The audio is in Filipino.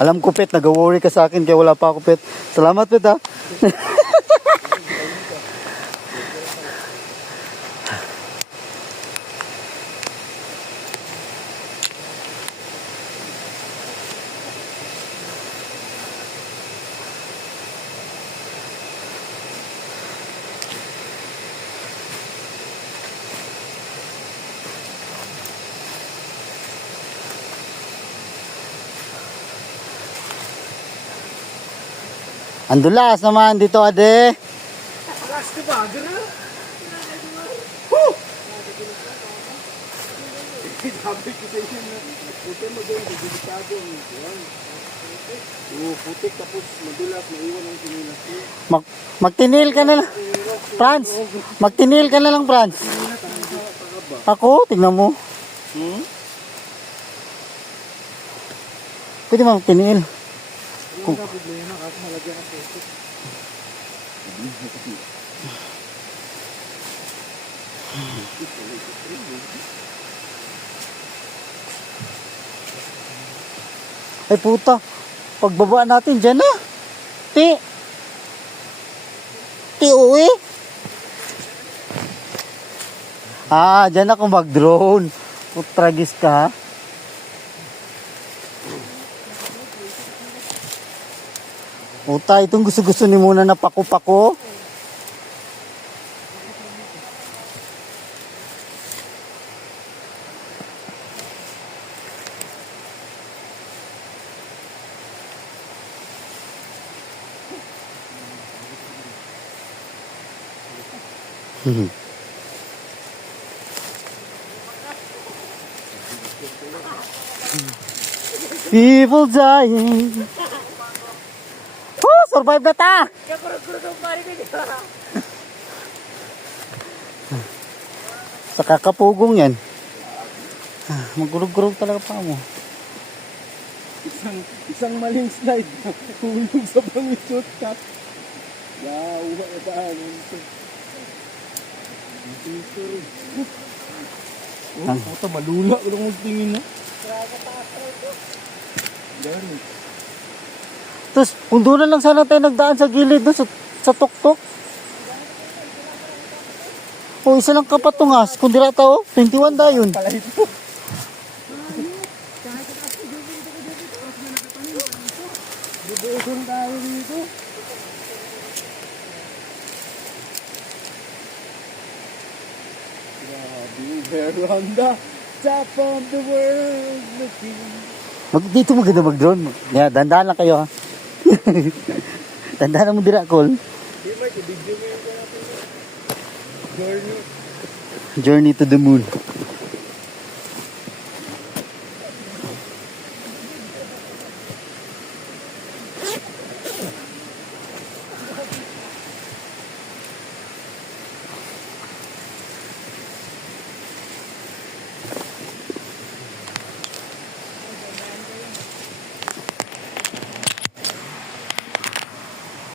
Alam ko, Pet, nag-worry ka sa akin kaya wala pa ako, Pet. Salamat, Pet, ha. Andulas naman dito, ade. Last ba? Gano'n? Sabi ko sa inyo na puti maganda, delikado ang yan. Putik tapos madulas, maiwan ang kinilas ko. Magtinil ka na lang. Franz, magtinil ka na lang, Franz. Ako, tingnan mo. Pwede mo magtinil. Yung mga problema, kasi malagyan ang putik. Ay puta, pagbaba natin dyan na. Uwi. Dyan ako mag-drone. Putragis ka, ha? Puta, itong gusto-gusto ni muna na pako-pako. People dying. Survive na ta! Sa kakapugong yan. Magurog-gurog talaga pa mo. Isang maling slide. Hulog sa pang-shot cut. Uwa na daan. Puta, malula ko lang tingin na. Gani. Tapos, kung doon na lang sana tayo nagdaan sa gilid doon sa tuktok. O, isa lang kapatungas. Kung dira tao, 21 dayon. Pala ito. Bubuusan tayo dito. Grabe, we're on the top of the world looking. Dito maganda mag-drone. Yeah, dandahan lang kayo, ha. Dandahan mo dira, Col. Di ba, i-video mo yung natin. Journey. Journey to the moon.